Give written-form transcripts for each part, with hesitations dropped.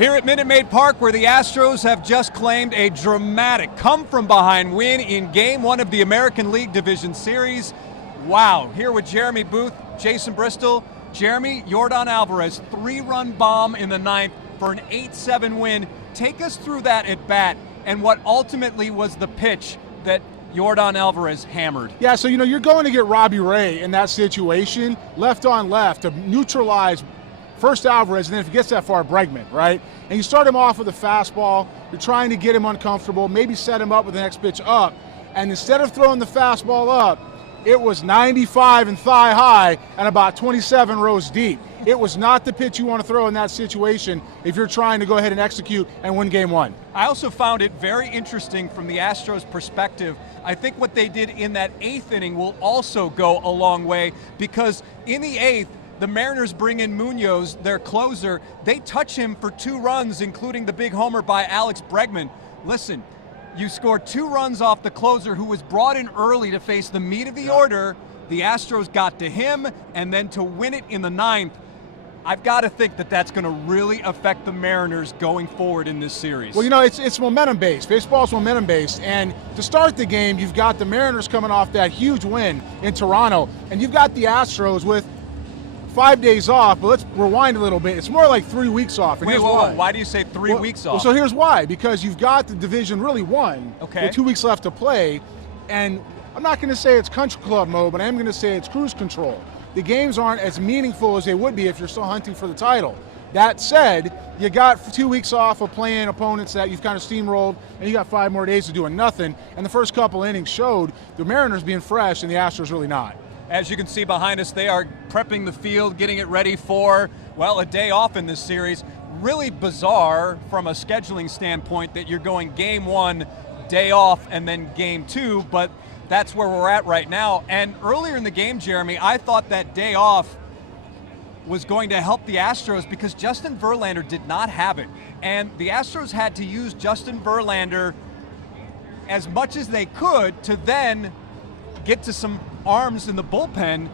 Here at Minute Maid Park, where the Astros have just claimed a dramatic come-from-behind win in Game 1 of the American League Division Series. Wow, here with Jeremy Booth, Jason Bristol. Jeremy, Yordan Alvarez, 3-run bomb in the ninth for an 8-7 win. Take us through that at bat and what ultimately was the pitch that Yordan Alvarez hammered. Yeah, so you're going to get Robbie Ray in that situation, left on left, to neutralize first Alvarez, and then if he gets that far, Bregman, right? And you start him off with a fastball, you're trying to get him uncomfortable, maybe set him up with the next pitch up, and instead of throwing the fastball up, it was 95 and thigh high and about 27 rows deep. It was not the pitch you want to throw in that situation if you're trying to go ahead and execute and win Game 1. I also found it very interesting from the Astros' perspective. I think what they did in that 8th inning will also go a long way, because in the 8th, the Mariners bring in Munoz, their closer. They touch him for 2 runs, including the big homer by Alex Bregman. Listen, you scored 2 runs off the closer, who was brought in early to face the meat of the order. The Astros got to him, and then to win it in the 9th, I've got to think that that's going to really affect the Mariners going forward in this series. Well, it's momentum-based. Baseball's momentum-based, and to start the game, you've got the Mariners coming off that huge win in Toronto, and you've got the Astros with 5 days off, but let's rewind a little bit. It's more like 3 weeks off. Wait, why do you say 3 weeks off? Well, so here's why. Because you've got the division really won with 2 weeks left to play, and I'm not going to say it's country club mode, but I am going to say it's cruise control. The games aren't as meaningful as they would be if you're still hunting for the title. That said, you got 2 weeks off of playing opponents that you've kind of steamrolled, and you got 5 more days of doing nothing, and the first couple innings showed the Mariners being fresh and the Astros really not. As you can see behind us, they are prepping the field, getting it ready for, well, a day off in this series. Really bizarre from a scheduling standpoint that you're going Game 1, day off, and then Game 2, but that's where we're at right now. And earlier in the game, Jeremy, I thought that day off was going to help the Astros because Justin Verlander did not have it. And the Astros had to use Justin Verlander as much as they could to then get to some arms in the bullpen,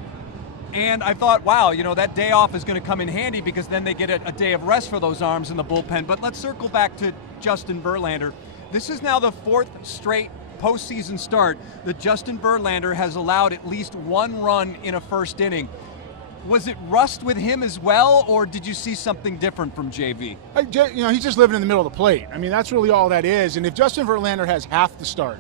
and I thought, wow, that day off is going to come in handy because then they get a day of rest for those arms in the bullpen. But let's circle back to Justin Verlander. This is now the 4th straight postseason start that Justin Verlander has allowed at least 1 run in a first inning. Was it rust with him as well, or did you see something different from JV? He's just living in the middle of the plate. I mean, that's really all that is. And if Justin Verlander has half the start,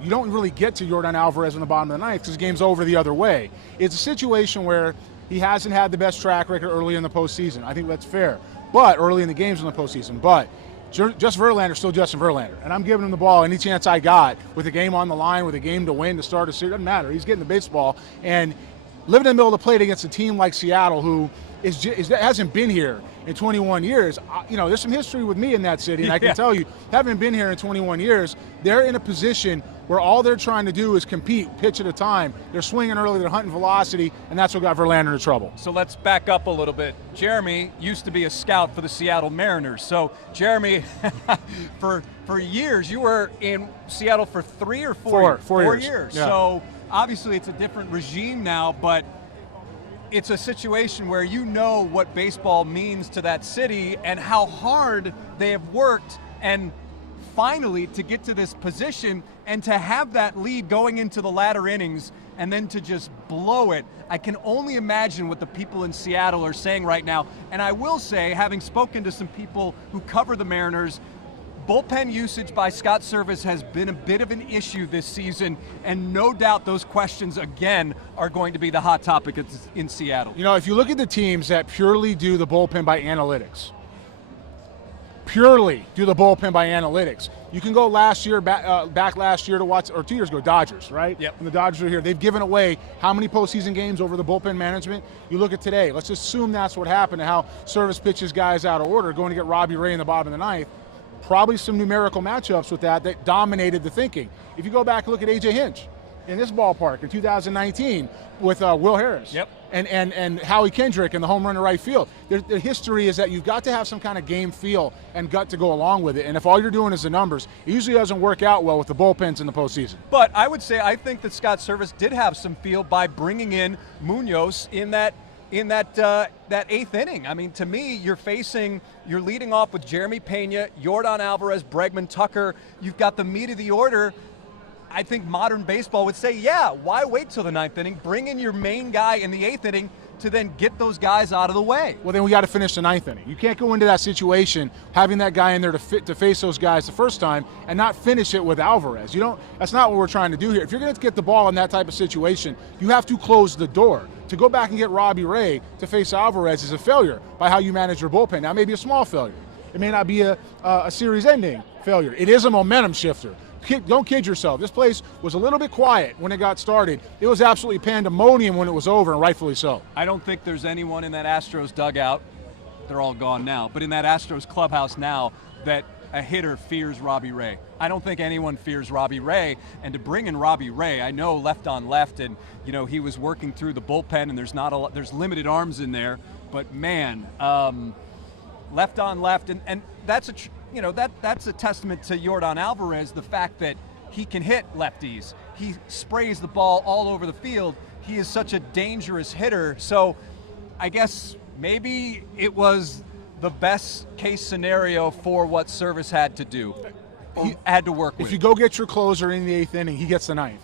you don't really get to Yordan Alvarez in the bottom of the ninth because the game's over the other way. It's a situation where he hasn't had the best track record early in the postseason. I think that's fair. But early in the games in the postseason. But just Verlander, still Justin Verlander. And I'm giving him the ball any chance I got with a game on the line, with a game to win, to start a series. Doesn't matter. He's getting the baseball. And living in the middle of the plate against a team like Seattle, who hasn't been here in 21 years. There's some history with me in that city, and I can tell you, having been here in 21 years, they're in a position where all they're trying to do is compete, pitch at a time. They're swinging early, they're hunting velocity, and that's what got Verlander into trouble. So let's back up a little bit. Jeremy used to be a scout for the Seattle Mariners. So, Jeremy, for years, you were in Seattle for 3 or 4 years? 4 years. Yeah. So, obviously, it's a different regime now, but it's a situation where you know what baseball means to that city and how hard they have worked, and finally to get to this position and to have that lead going into the latter innings and then to just blow it. I can only imagine what the people in Seattle are saying right now. And I will say, having spoken to some people who cover the Mariners, bullpen usage by Scott Servais has been a bit of an issue this season, and no doubt those questions again are going to be the hot topic in Seattle. If you look at the teams that purely do the bullpen by analytics, you can go back last year to watch, or 2 years ago, Dodgers, right? Yep. When the Dodgers are here, they've given away how many postseason games over the bullpen management? You look at today, let's assume that's what happened, and how Servais pitches guys out of order, going to get Robbie Ray in the bottom of the ninth. Probably some numerical matchups with that dominated the thinking. If you go back and look at A.J. Hinch in this ballpark in 2019 with Will Harris. Yep. And Howie Kendrick and the home run to right field. The history is that you've got to have some kind of game feel and gut to go along with it. And if all you're doing is the numbers, it usually doesn't work out well with the bullpens in the postseason. But I would say I think that Scott Servais did have some feel by bringing in Munoz in that in that eighth inning. I mean, to me, you're leading off with Jeremy Pena, Yordan Alvarez, Bregman, Tucker. You've got the meat of the order. I think modern baseball would say, yeah, why wait till the ninth inning? Bring in your main guy in the eighth inning to then get those guys out of the way. Well, then we got to finish the ninth inning. You can't go into that situation having that guy in there to face those guys the first time and not finish it with Alvarez. That's not what we're trying to do here. If you're going to get the ball in that type of situation, you have to close the door. To go back and get Robbie Ray to face Alvarez is a failure by how you manage your bullpen. Now, maybe a small failure. It may not be a series-ending failure. It is a momentum shifter. Don't kid yourself. This place was a little bit quiet when it got started. It was absolutely pandemonium when it was over, and rightfully so. I don't think there's anyone in that Astros dugout, they're all gone now, but in that Astros clubhouse now that a hitter fears Robbie Ray. I don't think anyone fears Robbie Ray, and to bring in Robbie Ray, I know left on left, and he was working through the bullpen, and there's limited arms in there, but man, left on left, and that's that's a testament to Yordan Alvarez, the fact that he can hit lefties. He sprays the ball all over the field. He is such a dangerous hitter. So I guess maybe it was the best case scenario for what Service had to do. He had to work with. If you go get your closer in the eighth inning, he gets the ninth.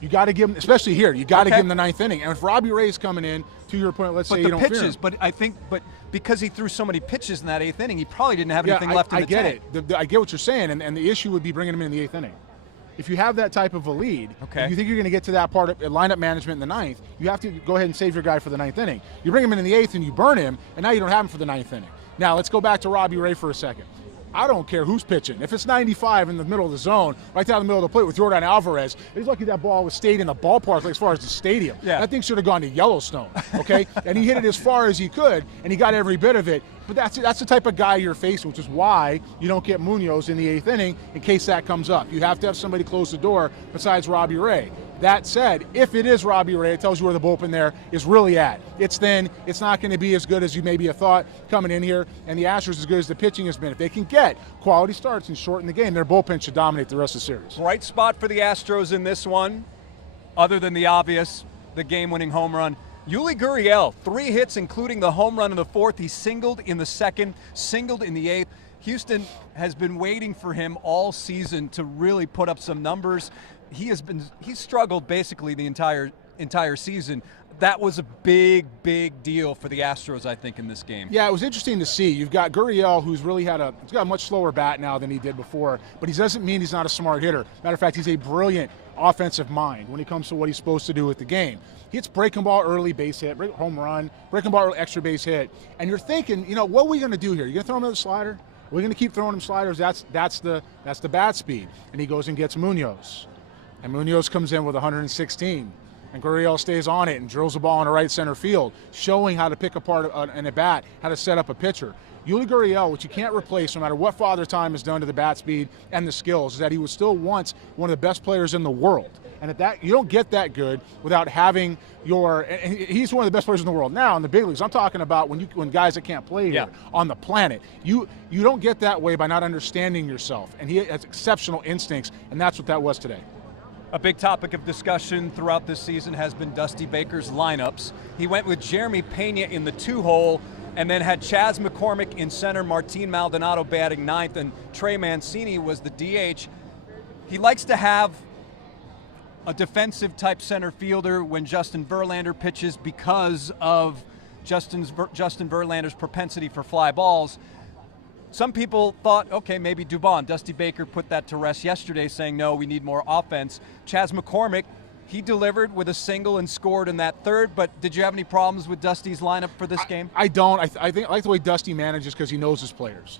You got to give him, especially here, you got to give him the ninth inning. And if Robbie Ray's coming in, to your point, let's say you don't fear him. But because he threw so many pitches in that eighth inning, he probably didn't have anything left in the tank. I get what you're saying, and the issue would be bringing him in the eighth inning. If you have that type of a lead, if you think you're going to get to that part of lineup management in the ninth, you have to go ahead and save your guy for the ninth inning. You bring him in the eighth and you burn him, and now you don't have him for the ninth inning. Now let's go back to Robbie Ray for a second. I don't care who's pitching. If it's 95 in the middle of the zone, right down the middle of the plate with Yordan Alvarez, he's lucky that ball was stayed in the ballpark as far as the stadium. Yeah. That thing should have gone to Yellowstone, okay? And he hit it as far as he could, and he got every bit of it. But that's the type of guy you're facing, which is why you don't get Munoz in the eighth inning in case that comes up. You have to have somebody close the door besides Robbie Ray. That said, if it is Robbie Ray, it tells you where the bullpen there is really at. It's thin. It's not going to be as good as you maybe have thought coming in here, and the Astros as good as the pitching has been. If they can get quality starts and shorten the game, their bullpen should dominate the rest of the series. Bright spot for the Astros in this one, other than the obvious, the game-winning home run. Yuli Gurriel, 3 hits, including the home run in the fourth. He singled in the second, singled in the eighth. Houston has been waiting for him all season to really put up some numbers. He's struggled basically the entire season. That was a big deal for the Astros, I think, in this game. Yeah, it was interesting to see. You've got Gurriel, who's really he's got a much slower bat now than he did before, but he doesn't mean he's not a smart hitter. Matter of fact, he's a brilliant offensive mind when it comes to what he's supposed to do with the game. He hits breaking ball early base hit, home run, breaking ball early extra base hit, and you're thinking, what are we going to do here? You going to throw him another slider? We're going to keep throwing him sliders. That's the bat speed, and he goes and gets Munoz. And Munoz comes in with 116, and Gurriel stays on it and drills the ball in the right center field, showing how to pick apart an at-bat, how to set up a pitcher. Yuli Gurriel, which you can't replace no matter what Father Time has done to the bat speed and the skills, is that he was still once one of the best players in the world. And you don't get that good without having and he's one of the best players in the world now in the big leagues. I'm talking about when guys that can't play here on the planet. You don't get that way by not understanding yourself. And he has exceptional instincts, and that's what that was today. A big topic of discussion throughout this season has been Dusty Baker's lineups. He went with Jeremy Pena in the 2-hole and then had Chas McCormick in center, Martin Maldonado batting ninth, and Trey Mancini was the DH. He likes to have a defensive type center fielder when Justin Verlander pitches because of Justin Verlander's propensity for fly balls. Some people thought, okay, maybe Dubon. Dusty Baker put that to rest yesterday, saying, no, we need more offense. Chas McCormick, he delivered with a single and scored in that third, but did you have any problems with Dusty's lineup for this game? I don't. I think I like the way Dusty manages because he knows his players.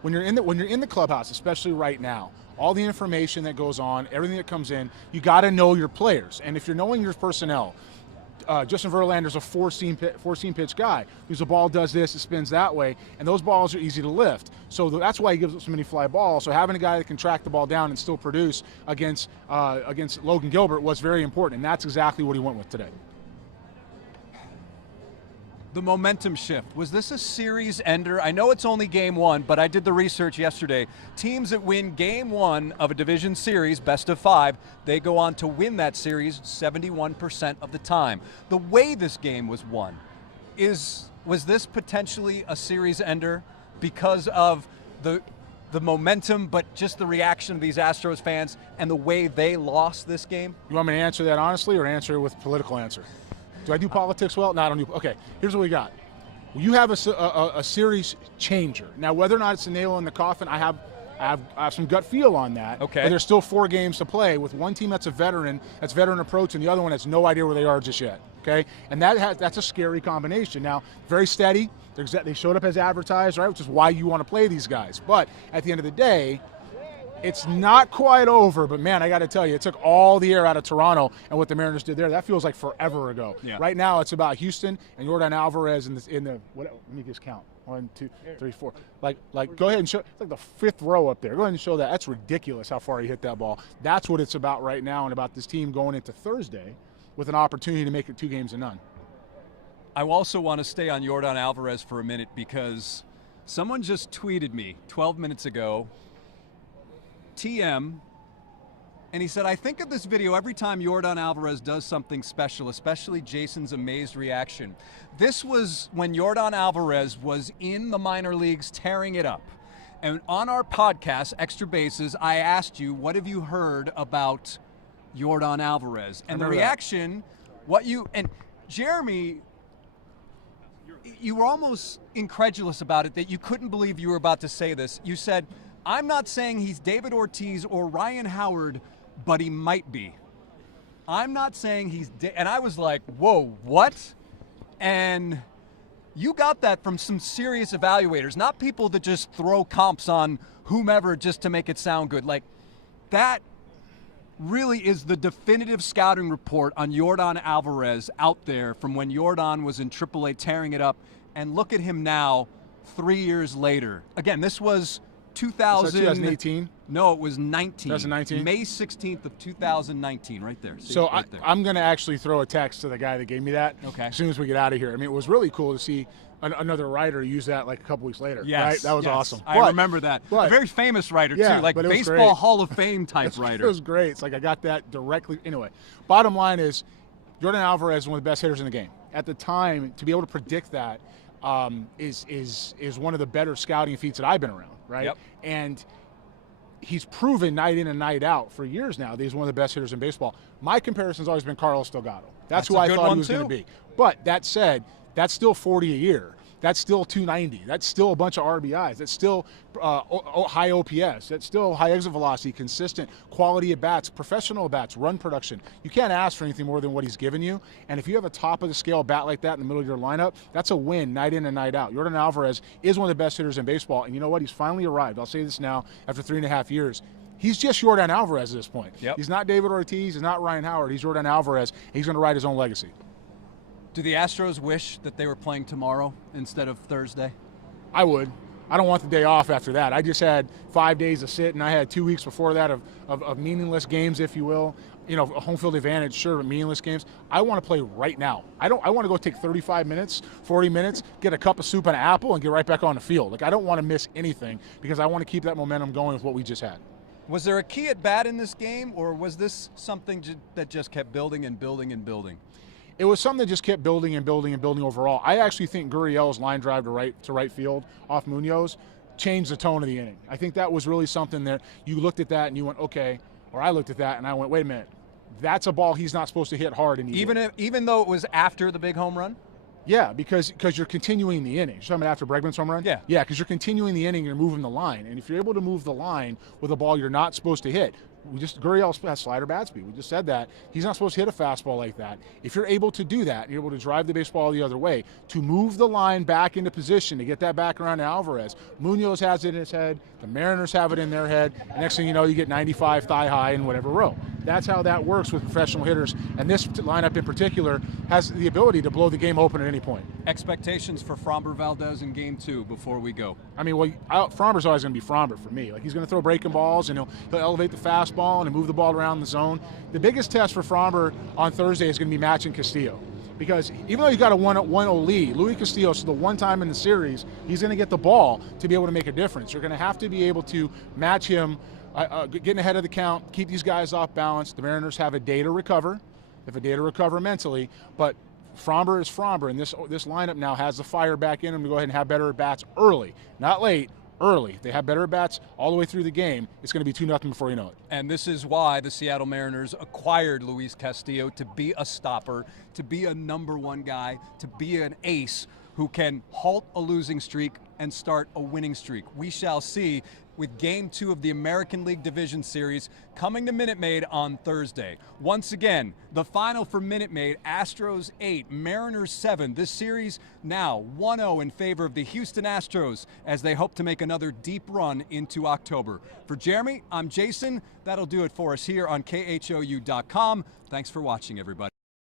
When you're in the clubhouse, especially right now, all the information that goes on, everything that comes in, you got to know your players. And if you're knowing your personnel, Justin Verlander's a four-seam pitch guy whose the ball does this, it spins that way, and those balls are easy to lift. So that's why he gives up so many fly balls. So having a guy that can track the ball down and still produce against Logan Gilbert was very important, and that's exactly what he went with today. The momentum shift. Was this a series ender? I know it's only game one, but I did the research yesterday. Teams that win game one of a division series, best of 5, they go on to win that series 71% of the time. The way this game was won, Was this potentially a series ender because of the momentum, but just the reaction of these Astros fans and the way they lost this game? You want me to answer that honestly or answer it with a political answer? Do I do politics well? No, I don't do. Okay, here's what we got. You have a series changer. Now, whether or not it's a nail in the coffin, I have some gut feel on that. Okay. But there's still 4 games to play with one team that's a veteran approach, and the other one has no idea where they are just yet. Okay, and that's a scary combination. Now, very steady. They showed up as advertised, right, which is why you want to play these guys. But at the end of the day, it's not quite over. But man, I got to tell you, it took all the air out of Toronto, and what the Mariners did there, that feels like forever ago. Yeah. Right now, it's about Houston and Yordan Alvarez in the what? Let me just count. 1, 2, 3, 4. Like, go ahead and show. It's like the 5th row up there. Go ahead and show that. That's ridiculous how far he hit that ball. That's what it's about right now, and about this team going into Thursday with an opportunity to make it 2 games to none. I also want to stay on Yordan Alvarez for a minute because someone just tweeted me 12 minutes ago, TM, and he said, I think of this video every time Yordan Alvarez does something special, especially Jason's amazed reaction. This was when Yordan Alvarez was in the minor leagues tearing it up. And on our podcast, Extra Bases, I asked you, what have you heard about Yordan Alvarez? And the reaction, and Jeremy, you were almost incredulous about it, that you couldn't believe you were about to say this. You said, I'm not saying he's David Ortiz or Ryan Howard, but he might be. I'm not saying he's and I was like, whoa, what? And you got that from some serious evaluators, not people that just throw comps on whomever just to make it sound good. Like, that really is the definitive scouting report on Yordan Alvarez out there from when Yordan was in AAA tearing it up. And look at him now, 3 years later. Again, this was 2018? No, it was 19. 2019? May 16th of 2019 right there. See, so right there. I'm going to actually throw a text to the guy that gave me that as soon as we get out of here. I mean, it was really cool to see another writer use that like a couple weeks later. Yes, right? That was awesome. I remember that. A very famous writer, too, like baseball Hall of Fame type writer. It was great. It's like I got that directly. Anyway, bottom line is Yordan Alvarez is one of the best hitters in the game. At the time, to be able to predict that is one of the better scouting feats that I've been around, right? Yep. And he's proven night in and night out for years now that he's one of the best hitters in baseball. My comparison's always been Carlos Delgado. That's who I thought he was going to be. But that said, that's still 40 a year. That's still 290. That's still a bunch of RBIs. That's still high OPS. That's still high exit velocity, consistent quality at bats, professional at bats, run production. You can't ask for anything more than what he's given you. And if you have a top of the scale bat like that in the middle of your lineup, that's a win night in and night out. Yordan Alvarez is one of the best hitters in baseball. And you know what? He's finally arrived. I'll say this now after 3.5 years. He's just Yordan Alvarez at this point. Yep. He's not David Ortiz. He's not Ryan Howard. He's Yordan Alvarez. And he's going to write his own legacy. Do the Astros wish that they were playing tomorrow instead of Thursday? I would. I don't want the day off after that. I just had 5 days to sit, and I had 2 weeks before that of meaningless games, if you will. You know, a home field advantage, sure, but meaningless games. I want to play right now. I want to go take 35 minutes, 40 minutes, get a cup of soup and an apple, and get right back on the field. Like, I don't want to miss anything because I want to keep that momentum going with what we just had. Was there a key at bat in this game, or was this something that just kept building and building and building? It was something that just kept building and building and building overall. I actually think Gurriel's line drive to right field off Munoz changed the tone of the inning. I think that was really something that you looked at that and you went, okay, or I looked at that and I went, wait a minute, that's a ball he's not supposed to hit hard. And even though it was after the big home run? Yeah, because you're continuing the inning. You're talking about after Bregman's home run? Yeah. Yeah, because you're continuing the inning and you're moving the line. And if you're able to move the line with a ball you're not supposed to hit, Gurriel has slider bat speed. We just said that. He's not supposed to hit a fastball like that. If you're able to do that, you're able to drive the baseball the other way, to move the line back into position to get that back around to Alvarez. Munoz has it in his head. The Mariners have it in their head. And next thing you know, you get 95 thigh high in whatever row. That's how that works with professional hitters. And this lineup in particular has the ability to blow the game open at any point. Expectations for Framber Valdez in Game 2 before we go? I mean, Framber's always going to be Framber for me. Like, he's going to throw breaking balls, and he'll elevate the fastball and move the ball around the zone. The biggest test for Framber on Thursday is going to be matching Castillo. Because even though he's got a 1-0 lead, Luis Castillo, so the one time in the series, he's going to get the ball to be able to make a difference. You're going to have to be able to match him, getting ahead of the count, keep these guys off balance. The Mariners have a day to recover. They have a day to recover mentally, but Fromber is Fromber, and this lineup now has the fire back in them to go ahead and have better at-bats early, not late. Early. If they have better at-bats all the way through the game, it's going to be 2-0 before you know it. And this is why the Seattle Mariners acquired Luis Castillo, to be a stopper, to be a number one guy, to be an ace who can halt a losing streak and start a winning streak. We shall see, with Game 2 of the American League Division Series coming to Minute Maid on Thursday. Once again, the final for Minute Maid, Astros 8, Mariners 7. This series now 1-0 in favor of the Houston Astros as they hope to make another deep run into October. For Jeremy, I'm Jason. That'll do it for us here on KHOU.com. Thanks for watching, everybody.